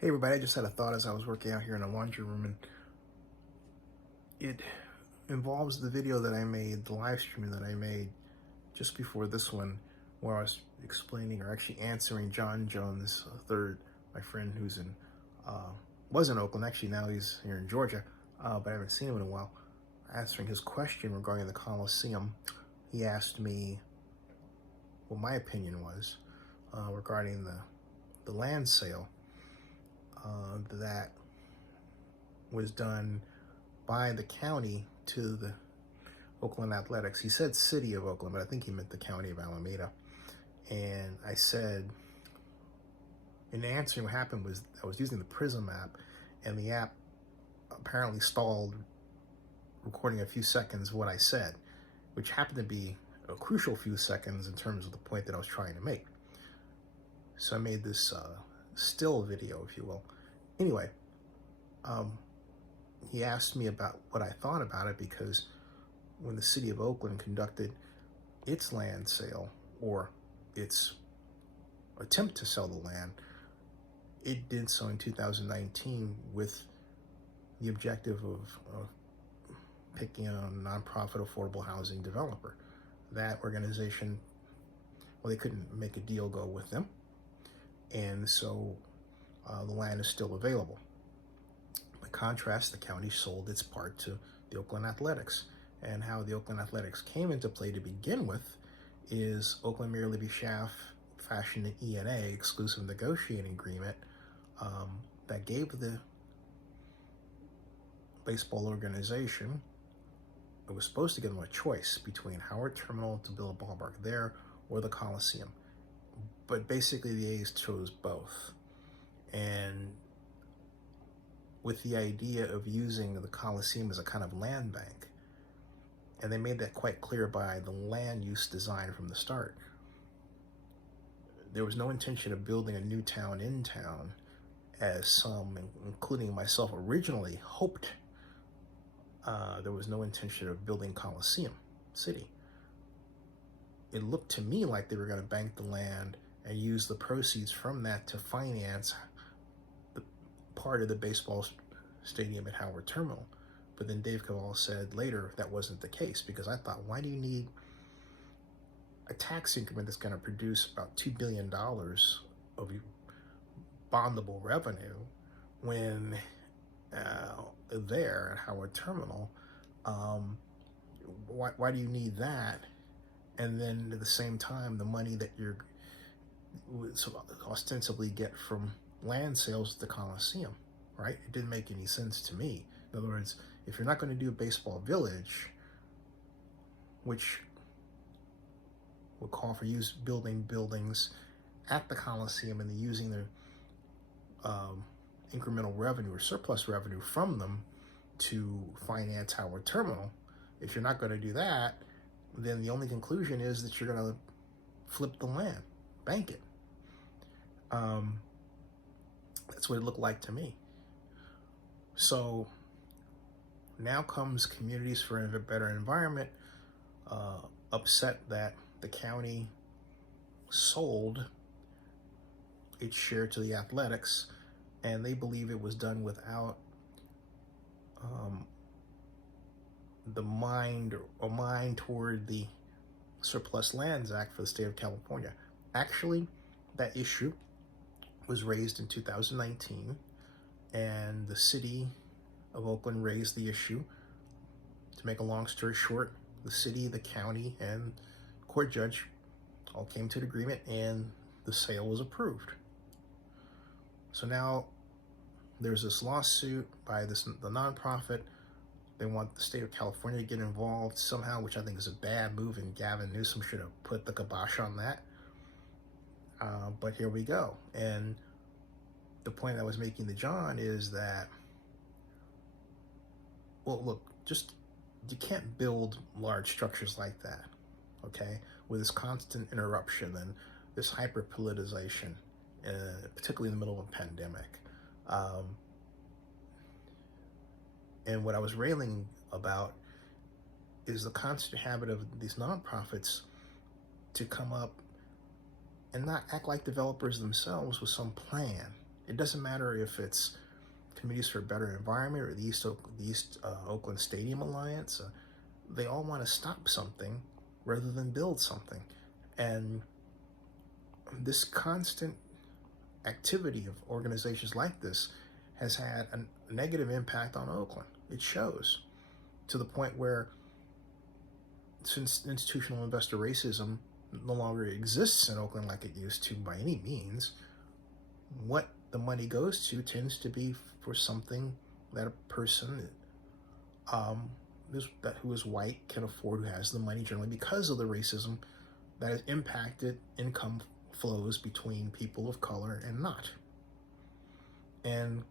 Hey everybody, I just had a thought as I was working out here in the laundry room, and it involves the video that I made, the live stream that I made just before this one, where I was explaining or actually answering John Jones III, my friend who's uh, was in Oakland. Actually now he's here in Georgia, but I haven't seen him in a while. Answering his question regarding the Coliseum, he asked me what my opinion was regarding the land sale that was done by the county to the Oakland Athletics. He said city of Oakland, but I think he meant the county of Alameda. And I said, in answering, what happened was I was using the Prism app, and the app apparently stalled recording a few seconds of what I said, which happened to be a crucial few seconds in terms of the point that I was trying to make. So I made this still video, if you will. Anyway, he asked me about what I thought about it, because when the city of Oakland conducted its land sale, or its attempt to sell the land, it did so in 2019 with the objective of picking a nonprofit affordable housing developer. That organization, well, they couldn't make a deal go with them, and so the land is still available. By contrast, the county sold its part to the Oakland Athletics. And how the Oakland Athletics came into play to begin with is Oakland Mayor Libby Schaaf fashioned an ENA, exclusive negotiating agreement, that gave the baseball organization, it was supposed to give them a choice between Howard Terminal to build a ballpark there or the Coliseum. But basically the A's chose both. And with the idea of using the Coliseum as a kind of land bank, and they made that quite clear by the land use design from the start. There was no intention of building a new town in town, as some, including myself, originally hoped. There was no intention of building Coliseum City. It looked to me like they were going to bank the land and use the proceeds from that to finance the part of the baseball stadium at Howard Terminal. But then Dave Cavall said later that wasn't the case, because I thought, why do you need a tax increment that's going to produce about $2 billion of bondable revenue when there at Howard Terminal? Why do you need that? And then at the same time, the money that you're ostensibly get from land sales at the Coliseum, right? It didn't make any sense to me. In other words, if you're not going to do a baseball village, which would call for building buildings at the Coliseum and using the incremental revenue or surplus revenue from them to finance Howard Terminal, if you're not going to do that, then the only conclusion is that you're going to flip the land, bank it. That's what it looked like to me. So now comes Communities for a Better Environment, upset that the county sold its share to the Athletics, and they believe it was done without the mind toward the Surplus Lands Act for the state of California. Actually, that issue was raised in 2019, and the city of Oakland raised the issue. To make a long story short, the city, the county, and court judge all came to an agreement, and the sale was approved. So now there's this lawsuit by the nonprofit. They want the state of California to get involved somehow, which I think is a bad move, and Gavin Newsom should have put the kibosh on that. But here we go. And the point I was making to John is that, well, look, you can't build large structures like that, okay, with this constant interruption and this hyper politicization, particularly in the middle of a pandemic. And what I was railing about is the constant habit of these nonprofits to come up and not act like developers themselves with some plan It doesn't matter if it's Committees for a Better Environment or the East Oakland Stadium Alliance. They all want to stop something rather than build something. And this constant activity of organizations like this has had a negative impact on Oakland. It shows, to the point where, since institutional investor racism no longer exists in Oakland like it used to by any means, what the money goes to tends to be for something that a person who is white can afford, who has the money, generally because of the racism that has impacted income flows between people of color and not. And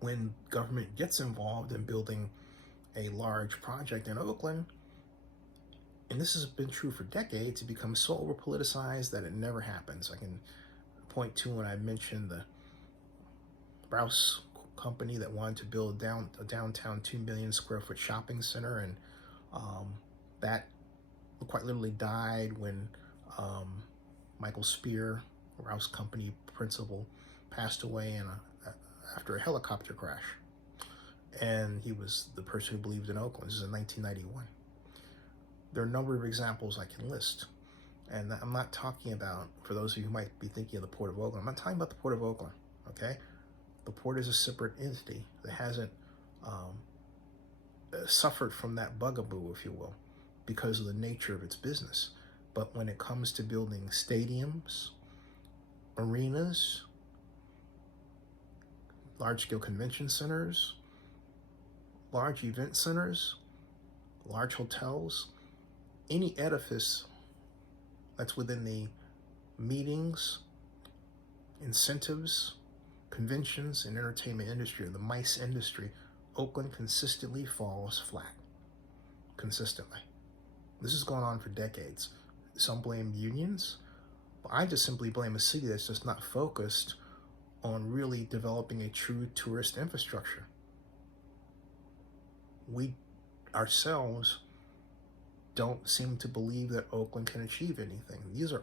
when government gets involved in building a large project in Oakland, and this has been true for decades, it becomes so over politicized that it never happens. I can point to when I mentioned the Rouse company that wanted to build a downtown 2 million square foot shopping center, and that quite literally died when Michael Spear, Rouse company principal, passed away after a helicopter crash. And he was the person who believed in Oakland. This is in 1991. There are a number of examples I can list. And I'm not talking about, for those of you who might be thinking of the Port of Oakland, I'm not talking about the Port of Oakland, okay? The port is a separate entity that hasn't suffered from that bugaboo, if you will, because of the nature of its business. But when it comes to building stadiums, arenas, large-scale convention centers, large event centers, large hotels, any edifice that's within the meetings, incentives, conventions, and entertainment industry, or the MICE industry, Oakland consistently falls flat. Consistently. This has gone on for decades. Some blame unions, but I just simply blame a city that's just not focused on really developing a true tourist infrastructure. We ourselves don't seem to believe that Oakland can achieve anything. These are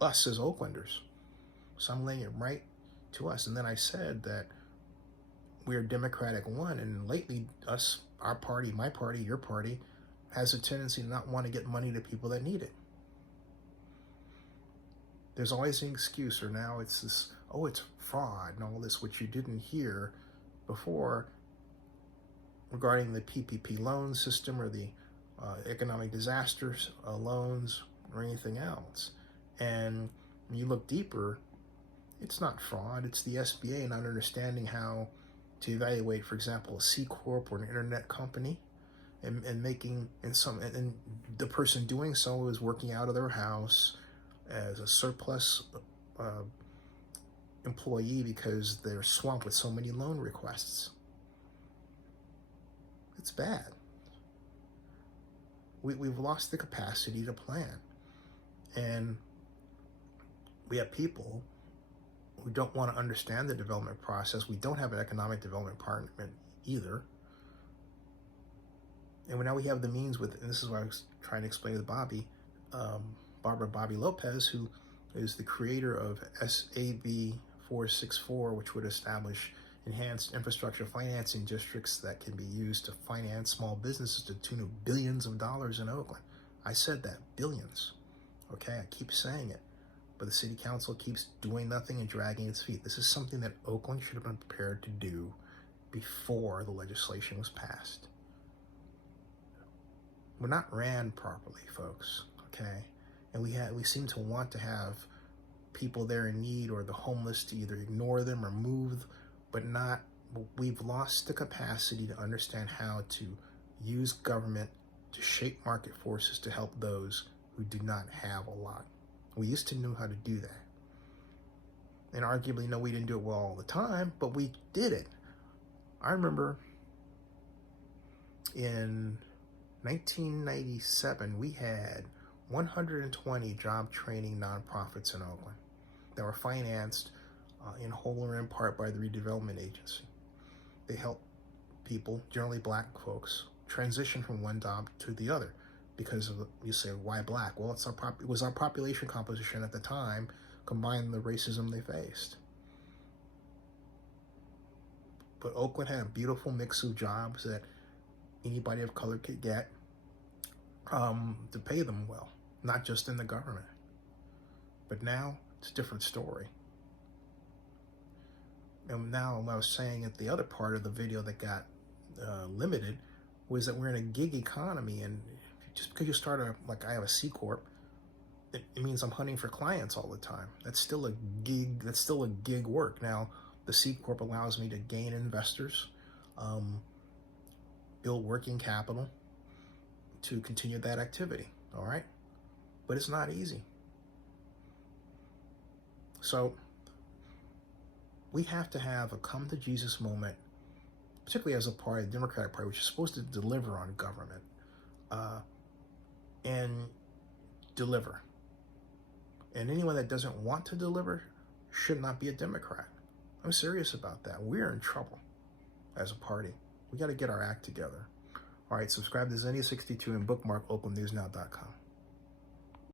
us as Oaklanders. So I'm laying it right to us. And then I said that we're Democratic one, and lately our party, my party, your party, has a tendency to not want to get money to people that need it. There's always an excuse, or now it's this, oh, it's fraud and all this, which you didn't hear before regarding the PPP loan system or the economic disasters loans or anything else. And when you look deeper, it's not fraud, it's the SBA not understanding how to evaluate, for example, a C Corp or an internet company, and the person doing so is working out of their house as a surplus employee because they're swamped with so many loan requests. It's bad. We've lost the capacity to plan. And we have people who don't want to understand the development process. We don't have an economic development department either. And now we have the means with, and this is what I was trying to explain to Barbara Lopez, who is the creator of SAB 464, which would establish enhanced infrastructure financing districts that can be used to finance small businesses to the tune of billions of dollars in Oakland. I said that, billions. Okay, I keep saying it. But the city council keeps doing nothing and dragging its feet. This is something that Oakland should have been prepared to do before the legislation was passed. We're not ran properly, folks, okay? And we seem to want to have people there in need or the homeless to either ignore them or move, but not, we've lost the capacity to understand how to use government to shape market forces to help those who do not have a lot. We used to know how to do that. And arguably, no, we didn't do it well all the time, but we did it. I remember in 1997, we had 120 job training nonprofits in Oakland that were financed in whole or in part by the Redevelopment Agency. They help people, generally black folks, transition from one job to the other because of, you say, why black? Well, it was our population composition at the time combine the racism they faced. But Oakland had a beautiful mix of jobs that anybody of color could get, to pay them well, not just in the government. But now it's a different story. And now, what I was saying at the other part of the video that got limited was that we're in a gig economy, and just because you start like I have a C Corp, it means I'm hunting for clients all the time. That's still a gig. That's still a gig work. Now, the C Corp allows me to gain investors, build working capital to continue that activity. All right, but it's not easy. So we have to have a come to Jesus moment, particularly as a party, the Democratic Party, which is supposed to deliver on government, and deliver. And anyone that doesn't want to deliver should not be a Democrat. I'm serious about that. We're in trouble as a party. We got to get our act together. All right, subscribe to Zennia62 and bookmark oaklandnewsnow.com.